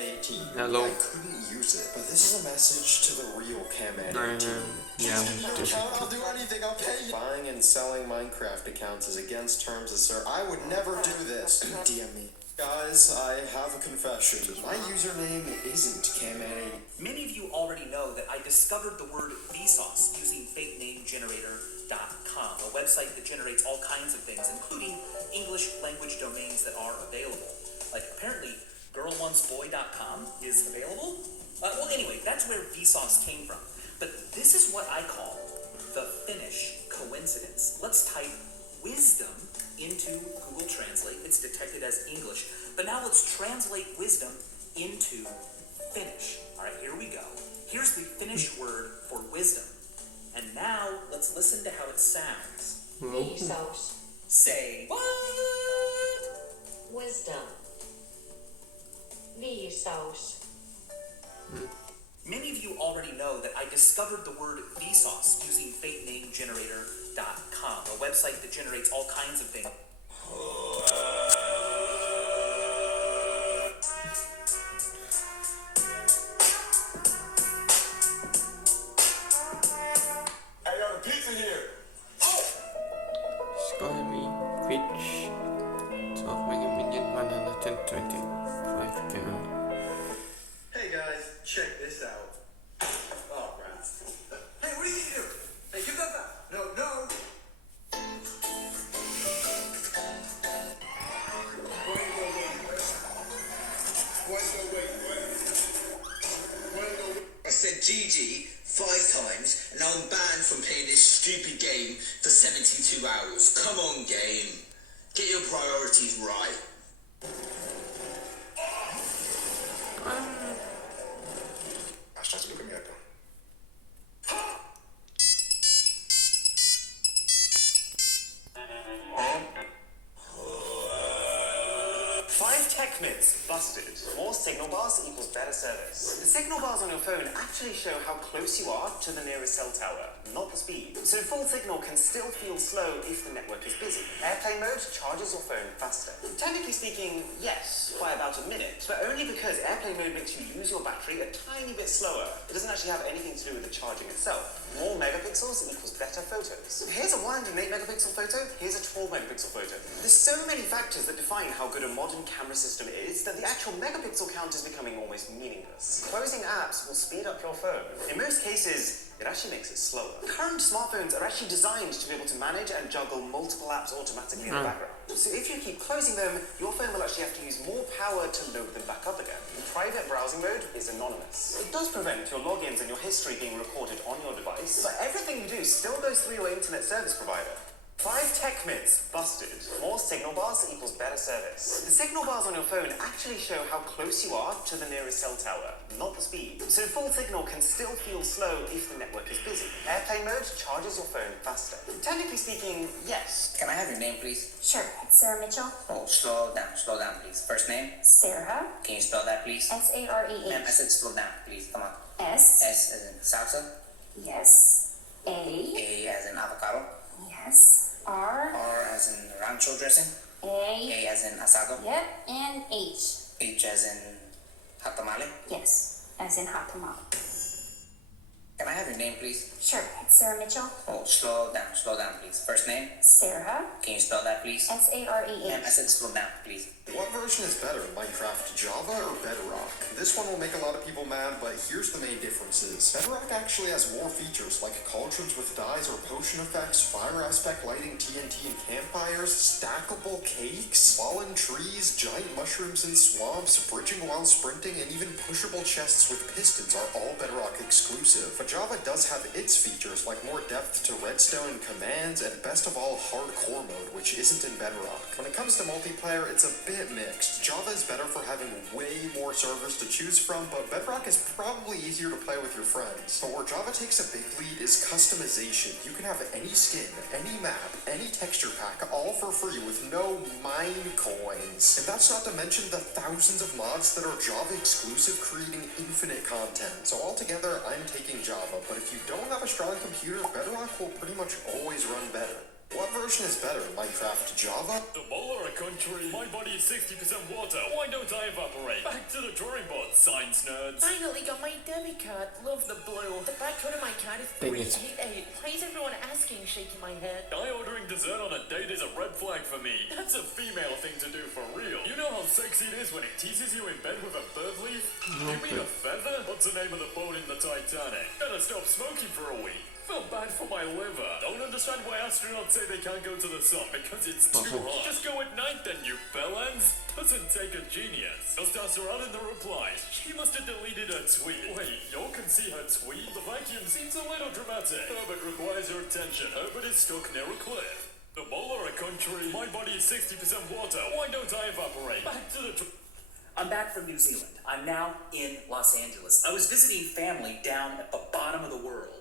18. Hello. I couldn't use it, but this is a message to the real Cam-Man 18. Yeah, I'll do anything, I'll pay you. Buying and selling Minecraft accounts is against terms of sir. I would never do this. DM me. Guys, I have a confession. My username isn't Cam-Man 18. Many of you already know that I discovered the word Vsauce using fakenamegenerator.com, a website that generates all kinds of things, including English language domains that are available. Like, apparently, girlwantsboy.com is available. Well, anyway, that's where Vsauce came from. But this is what I call the Finnish coincidence. Let's type wisdom into Google Translate. It's detected as English. But now let's translate wisdom into Finnish. All right, here we go. Here's the Finnish word for wisdom. And now let's listen to how it sounds. Vsauce. Say what? Wisdom. Vsauce. Many of you already know that I discovered the word Vsauce using fakenamegenerator.com, a website that generates all kinds of things. I got a pizza here. Skyme, Twitch, 12 mega million, 125 can. Hey guys, check this out. Oh, rats. Hey, what are you doing? Hey, give that back. No. I said GG 5 times, and now I'm banned from playing this stupid game for 72 hours. Come on, game. Get your priorities right. Aż czas lubię to. 5 tech myths busted. More signal bars equals better service. The signal bars on your phone actually show how close you are to the nearest cell tower, not the speed. So full signal can still feel slow if the network is busy. Airplane mode charges your phone faster. Technically speaking, yes, by about a minute, but only because airplane mode makes you use your battery a tiny bit slower. It doesn't actually have anything to do with the charging itself. More megapixels equals better photos. Here's a 108 megapixel photo, here's a 12 megapixel photo. There's so many factors that define how good a modern camera system is that the actual megapixel count is becoming almost meaningless. Closing apps will speed up your phone. In most cases, it actually makes it slower. Current smartphones are actually designed to be able to manage and juggle multiple apps automatically in the background. So if you keep closing them, your phone will actually have to use more power to load them back up again. Private browsing mode is anonymous. It does prevent your logins and your history being recorded on your device, but everything you do still goes through your internet service provider. 5 tech myths busted. More signal bars equals better service. The signal bars on your phone actually show how close you are to the nearest cell tower, not the speed. So full signal can still feel slow if the network is busy. Airplane mode charges your phone faster. Technically speaking, yes. Can I have your name, please? Sure, it's Sarah Mitchell. Oh, slow down, please. First name? Sarah. Can you spell that, please? S-A-R-E-H. Ma'am, I said slow down, please. Come on. S. S as in salsa. Yes. A. A as in avocado. Yes. R. R as in rancho dressing. A. A as in asado. Yep. And H. H as in hot tamale. Yes, as in hot tamale. Can I have your name, please? Sure, it's Sarah Mitchell. Oh, slow down, please. First name? Sarah. Can you spell that, please? S-A-R-E-H. Ma'am, I said slow down, please. What version is better, Minecraft Java or Bedrock? This one will make a lot of people mad, but here's the main differences. Bedrock actually has more features like cauldrons with dyes or potion effects, fire aspect lighting, TNT and campfires, stackable cakes, fallen trees, giant mushrooms in swamps, bridging while sprinting, and even pushable chests with pistons are all Bedrock exclusive. But Java does have its features like more depth to redstone commands and best of all hardcore mode, which isn't in Bedrock. When it comes to multiplayer, it's a bit mixed. Java is better for having way more servers to choose from, but Bedrock is probably easier to play with your friends. But where Java takes a big lead is customization. You can have any skin, any map, any texture pack, all for free with no mine coins. And that's not to mention the thousands of mods that are Java exclusive, creating infinite content. So altogether, I'm taking Java, but if you don't have a strong computer, Bedrock will pretty much always run better. What version is better, Minecraft Java? The mole or a country? My body is 60% water. Why don't I evaporate? Back to the drawing board, science nerds. Finally got my debit card. Love the blue. The barcode of my card is Dang it. 388. Why is everyone asking, shaking my head? Guy ordering dessert on a date is a red flag for me. That's a female thing to do for real. You know how sexy it is when it teases you in bed with a bird leaf? You mean a feather? What's the name of the boat in the Titanic? Better stop smoking for a week. Felt bad for my liver. Don't understand why astronauts say they can't go to the sun because it's too hot. Just go at night then, you bellends. Doesn't take a genius. Just asked her out in the replies. She must have deleted her tweet. Wait, y'all can see her tweet? The vacuum seems a little dramatic. Herbert requires your attention. Herbert is stuck near a cliff. The mole or a country? My body is 60% water. Why don't I evaporate? Back to the... I'm back from New Zealand. I'm now in Los Angeles. I was visiting family down at the bottom of the world.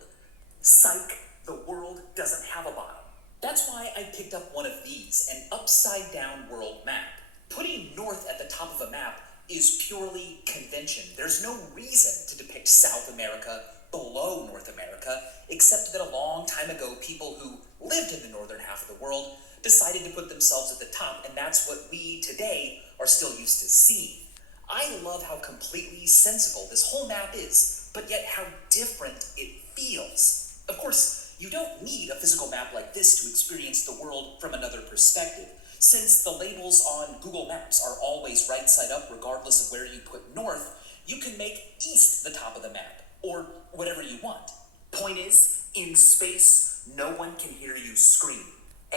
Psych, the world doesn't have a bottom. That's why I picked up one of these, an upside-down world map. Putting north at the top of a map is purely convention. There's no reason to depict South America below North America, except that a long time ago, people who lived in the northern half of the world decided to put themselves at the top, and that's what we today are still used to seeing. I love how completely sensible this whole map is, but yet how different it feels. Of course, you don't need a physical map like this to experience the world from another perspective, since the labels on Google Maps are always right side up regardless of where you put north. You can make east the top of the map, or whatever you want. Point is, in space, no one can hear you scream,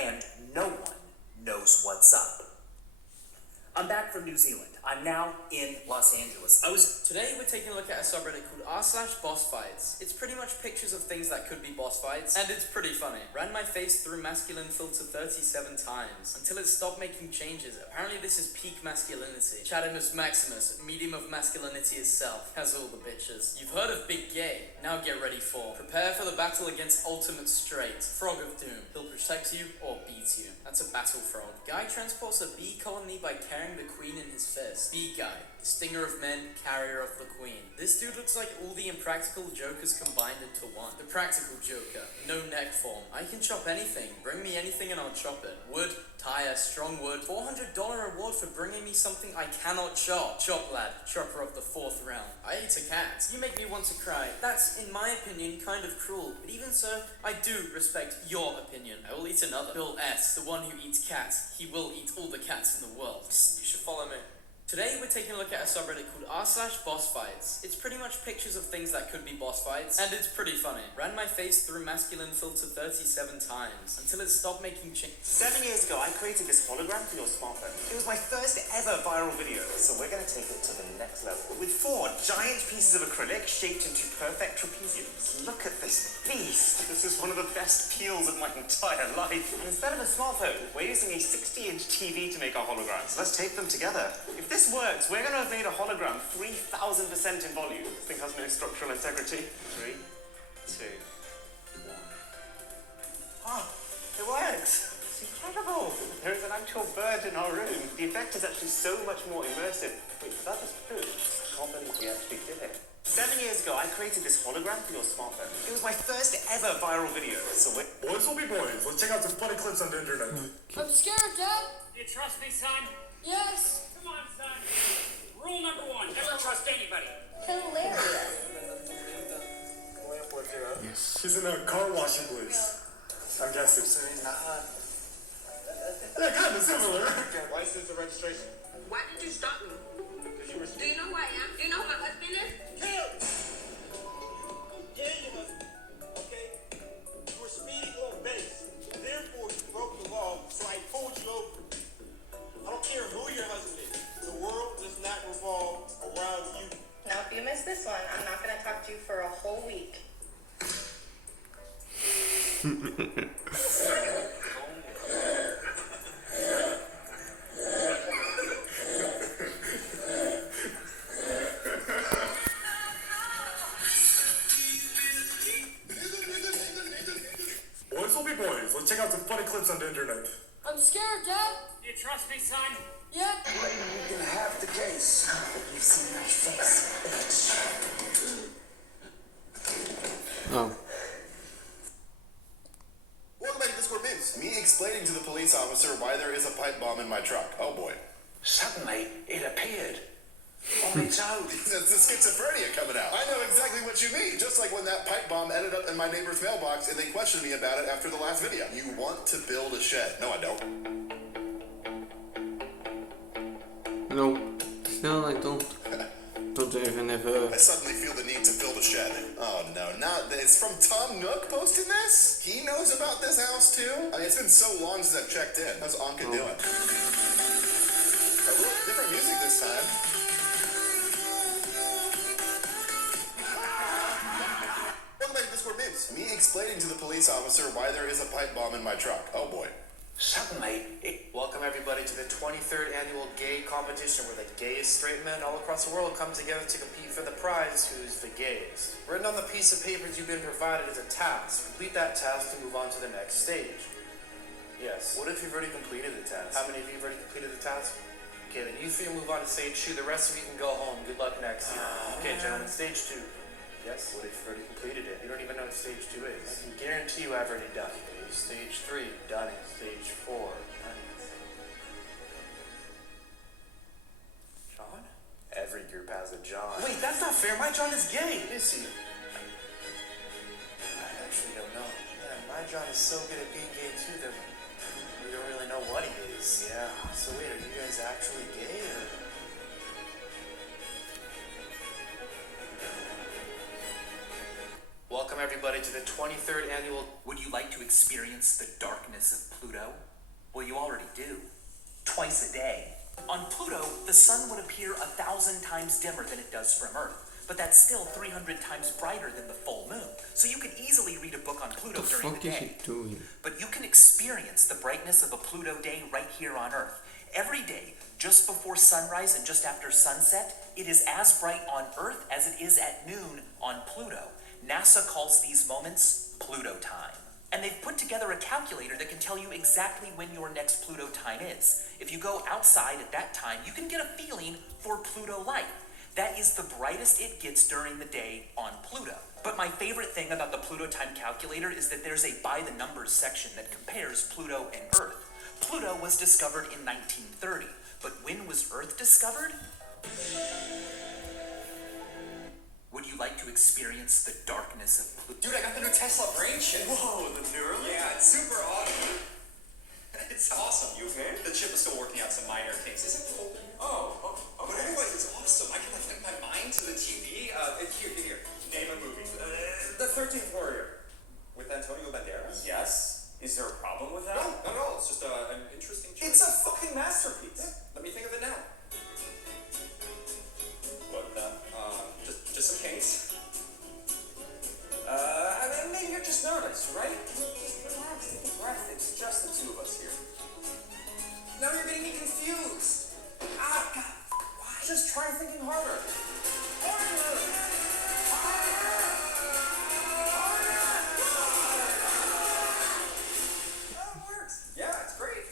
and no one knows what's up. I'm back from New Zealand. I'm now in Los Angeles. Today we're taking a look at a subreddit called r/boss fights. It's pretty much pictures of things that could be boss fights, and it's pretty funny. Ran my face through masculine filter 37 times until it stopped making changes. Apparently this is peak masculinity. Chadimus Maximus, medium of masculinity itself, has all the bitches. You've heard of Big Gay. Now get ready for. Prepare for the battle against Ultimate Straight, Frog of Doom. He'll protect you or beat you. That's a battle frog. Guy transports a bee colony by carrying the queen in his fist. Bee Guy, the stinger of men, carrier of the queen. This dude looks like all the impractical jokers combined into one. The practical joker, no neck form. I can chop anything. Bring me anything and I'll chop it. Wood, tire, strong wood. $400 reward for bringing me something I cannot chop. Chop lad, chopper of the 4th round. I ate a cat. You make me want to cry. That's, in my opinion, kind of cruel. But even so, I do respect your opinion. I will eat another. Bill S., the one who eats cats. He will eat all the cats in the world. Psst, you should follow me. Today we're taking a look at a subreddit called r/boss fights. It's pretty much pictures of things that could be boss fights, and it's pretty funny. Ran my face through masculine filter 37 times until it stopped making change. 7 years ago, I created this hologram for your smartphone. It was my first ever viral video, so we're going to take it to the next level. With 4 giant pieces of acrylic shaped into perfect trapeziums. Look at this beast! This is one of the best peels of my entire life. And instead of a smartphone, we're using a 60-inch TV to make our holograms. Let's tape them together. If this works, we're going to have made a hologram 3,000% in volume. This thing has no structural integrity. 3, 2, 1. Ah, it works! It's incredible! There is an actual bird in our room. The effect is actually so much more immersive. Wait, that just proves. I can't believe we actually did it. 7 years ago, I created this hologram for your smartphone. It was my first ever viral video, so we're... Boys will be boys. Let's check out some funny clips on the internet. I'm scared, Dad. You trust me, son? Yes. Come on, son. Rule number 1, never trust anybody. Hilarious. Yes. He's in a car washing place. I'm guessing. So he's not hot. Yeah, kind of similar. License or registration? Why did you stop me? Because you were Do you know who I am? Do you know who my husband is? Yeah, your husband. Okay? You were speeding on base. Therefore, you broke the law, so I pulled you over. I don't care who your husband is. The world does not revolve around you. Now, if you miss this one, I'm not going to talk to you for a whole week. Boys will be boys. Let's check out some funny clips on the internet. I'm scared, Dad. You trust me, son? Yeah. You can have the case. You've seen my face, bitch. Oh. Welcome back to Discord Memes. Me pipe bomb in my truck. Oh boy. Suddenly, it appeared on its own. That's the schizophrenia coming out. I know exactly what you mean. Just like when that pipe bomb ended up in my neighbor's mailbox and they questioned me about it after the last video. You want to build a shed. No, I don't. No, still I don't. Don't even have a... I suddenly feel the need to build a shed. Oh no, not this. From Tom Nook posting this? He knows about this house too? I mean, it's been so long since I've checked in. How's Anka doing? A little different music this time. Welcome back to Discord News. Me explaining to the police officer why there is a pipe bomb in my truck. Oh boy. Suddenly, it... Welcome everybody to the 23rd annual gay competition where the gayest straight men all across the world come together to compete for the prize, who's the gayest. Written on the piece of paper you've been provided is a task. Complete that task to move on to the next stage. Yes. What if you've already completed the task? How many of you have already completed the task? Okay, then you three move on to stage 2. The rest of you can go home. Good luck next year. Okay, gentlemen, stage 2. Yes? What if you've already completed it? You don't even know what stage 2 is. I can guarantee you I've already done it. Stage 3, done it. Stage 4, done it. John? Every group has a John. Wait, that's not fair. My John is gay. Is he? I actually don't know. Yeah, my John is so good at being gay too that we don't really know what he is. Yeah. So wait, are you guys actually gay or? Welcome everybody to the 23rd annual... Would you like to experience the darkness of Pluto? Well, you already do. Twice a day. On Pluto, the sun would appear 1,000 times dimmer than it does from Earth, but that's still 300 times brighter than the full moon. So you could easily read a book on Pluto during the day. But you can experience the brightness of a Pluto day right here on Earth. Every day, just before sunrise and just after sunset, it is as bright on Earth as it is at noon on Pluto. NASA calls these moments Pluto time. And they've put together a calculator that can tell you exactly when your next Pluto time is. If you go outside at that time, you can get a feeling for Pluto light. That is the brightest it gets during the day on Pluto. But my favorite thing about the Pluto time calculator is that there's a by the numbers section that compares Pluto and Earth. Pluto was discovered in 1930, but when was Earth discovered? Would you like to experience the darkness of Pluto? Dude, I got the new Tesla brain chip. Whoa, the neural? Yeah, it's super awesome. It's awesome. You okay? The chip is still working out some minor kinks. Is it open? Oh, okay. But otherwise, it's awesome. I can like link my mind to the TV. Here. Name a movie. The 13th Warrior. With Antonio Banderas? Yes. Is there a problem with that? No, not at all. It's just an interesting choice. It's a fucking masterpiece. Yeah. Let me think of it now. What the? Just some kinks. I mean, maybe you're just nervous, right? Just relax, take a breath. It's just the two of us here. Now you're getting me confused. Ah, God. Why? Just try thinking harder. Oh, it works. Yeah, it's great.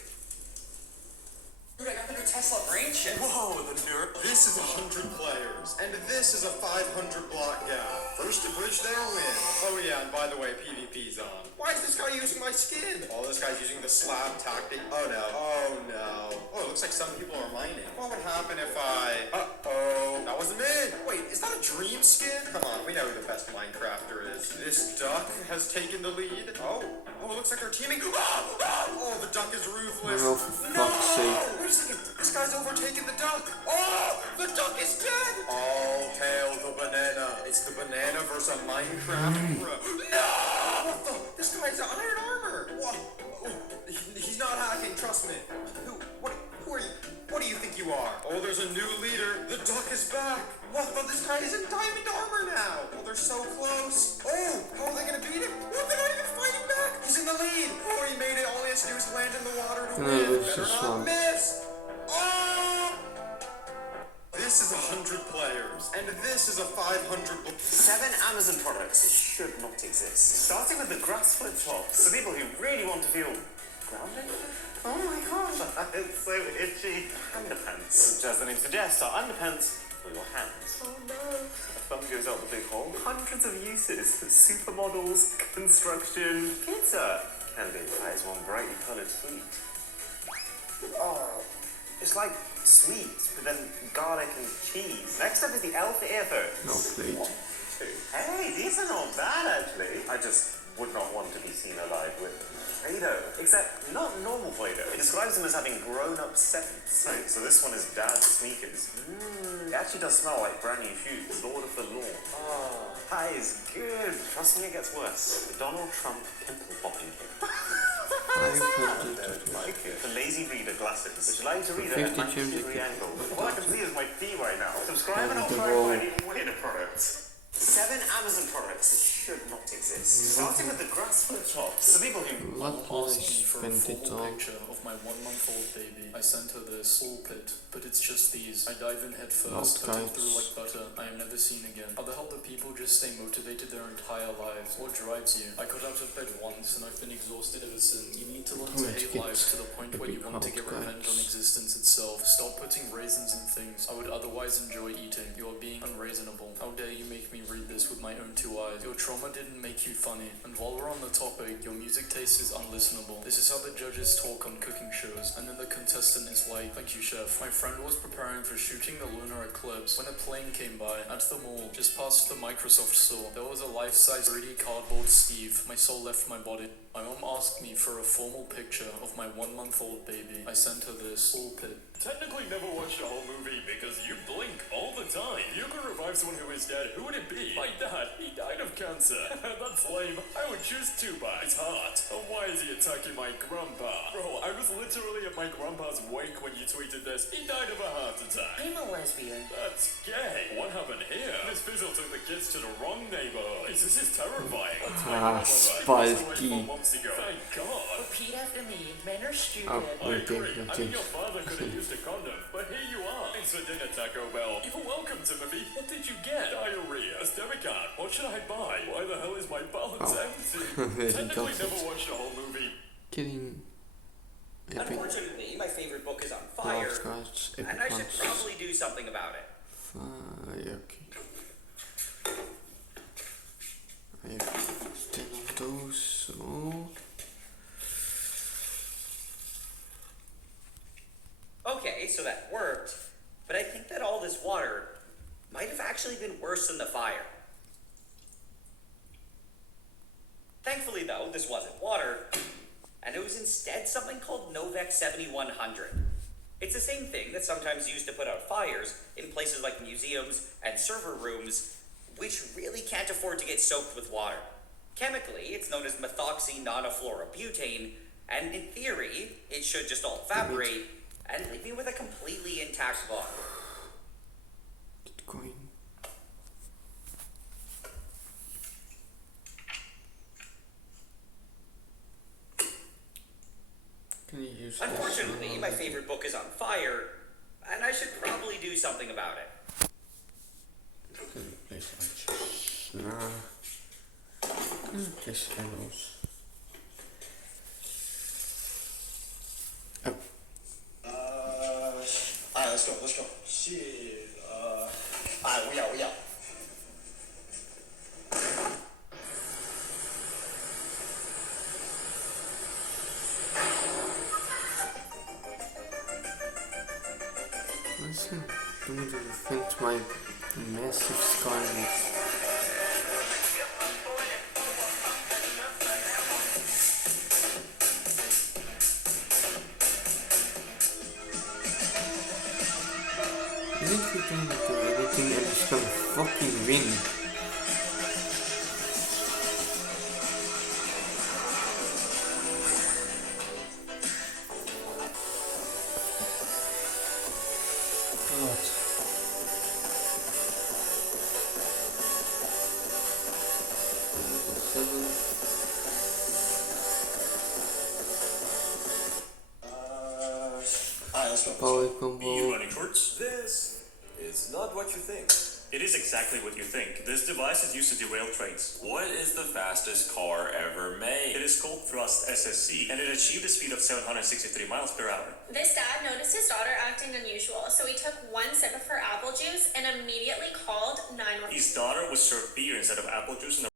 Dude, I got the new Tesla brain chip. Whoa, the nerd. This is 100 players, and this is a 500 block gap. First to bridge their win. Oh yeah, and by the way, PvP's on. Why is this guy using my skin? Oh, this guy's using the slab tactic. Oh no. Oh no. Oh, it looks like some people are mining. What would happen if I... Uh-oh. That wasn't me. Wait, is that a dream skin? Come on, we know who the best Minecrafter is. This duck has taken the lead. Oh, it looks like they're teaming. Oh, the duck is ruthless. Oh, for fuck's sake. Wait a second. This guy's overtaken the duck. Oh, the duck is dead. All hail the banana. It's the banana versus a Minecraft pro. No! What the? This guy's iron armor. What? He's not hacking, trust me. Who are you? What do you think you are? Oh, there's a new leader. The duck is back. What the? This guy is in diamond armor now. Oh, they're so close. Oh, how are they gonna beat him? What? They're not even fighting back. He's in the lead. Oh, he made it. All he has to do is land in the water to win. Better not miss. Oh! This is 100 players, and this is a 500... 7 Amazon products that should not exist. Starting with the grass flip-flops, for people who really want to feel grounded. Oh my god, it's so itchy. Underpants, which as the name suggests, are underpants for your hands. Oh no. A thumb goes out the big hole. Hundreds of uses. Supermodels, construction, pizza, and it is one brightly coloured tweet. Oh, it's like sweets, but then garlic and cheese. Next up is the elf earphones. No plate. 1, 2. Hey, these are not bad actually. I just would not want to be seen alive with Play-Doh. Except not normal Play-Doh. It describes them as having grown-up scents. Right, so this one is Dad's sneakers. It actually does smell like brand new shoes. Lord of the Lawn. Oh, that is good. Trust me, it gets worse. The Donald Trump pimple popping kit. I don't like it. The lazy reader glasses, which allow you to read at a 90-degree angle. All I can see is my feet right now. Subscribe and I'll try and find even weirder products. 7 Amazon products that should not exist. Starting with the grass flip tops. For people who What asked me for a full picture of my 1-month-old baby. I sent her this full pit, but it's just these. I dive in head first, put it through like butter. I am never seen again. How the hell do people just stay motivated their entire lives? What drives you? I got out of bed once and I've been exhausted ever since. You need to learn to hate life to the point where you want to get revenge on existence itself. Stop putting raisins in things I would otherwise enjoy eating. You are being unreasonable. How dare you make me read this with my own 2 eyes? Your trauma didn't make you funny. And while we're on the topic, your music taste is unlistenable. This is how the judges talk on cooking shows, and then the contestant is like, "Thank you, chef. My friend was preparing for shooting the lunar eclipse when a plane came by at the mall, just past the Microsoft store. There was a life-size 3D cardboard Steve. My soul left my body. My mom asked me for a formal picture of my 1-month-old baby. I sent her this full pit." Technically never watched the whole movie because you blink all the time. You could revive someone who is dead. Who would it be? My dad. He died of cancer. That's lame. I would choose Tupac. It's hot. Oh, why is he attacking my grandpa? Bro, I was literally at my grandpa's wake when you tweeted this. He died of a heart attack. I'm a lesbian. That's gay. What happened here? Miss Fizzle took the kids to the wrong neighborhood. This is terrifying. Let's make it Spiky. Thank God. Repeat after me. Men are stupid. I agree. I mean, your father could have used a condom, but here you are. Thanks for dinner, Taco Bell. You're welcome, Timothy. What did you get? Diarrhea. A debit card. What should I buy? Why the hell is my balance empty? Technically never watched the whole movie. Kidding. Unfortunately, my favorite book is on fire, and I should probably do something about it. Fire, okay. I have 10 of those, so... Okay, so that worked, but I think that all this water might have actually been worse than the fire. Thankfully, though, this wasn't water, and it was instead something called Novec 7100. It's the same thing that's sometimes used to put out fires in places like museums and server rooms, which really can't afford to get soaked with water. Chemically, it's known as methoxy-nonafluorobutane, and in theory, it should just all evaporate and leave me with a completely intact bottle. Get going. Can you use Unfortunately, my favorite book is on fire, and I should probably do something about it. Place arrows. Place arrows. Alright, let's go. Shit, alright, we out. What's that doing to defend my massive scar? I think we can do anything and just gonna fucking win. Power combo. You running shorts? This is not what you think. It is exactly what you think. This device is used to derail trains. What is the fastest car ever made? It is called Thrust SSC, and it achieved a speed of 763 miles per hour. This dad noticed his daughter acting unusual, so he took one sip of her apple juice and immediately called 911. His daughter was served beer instead of apple juice in the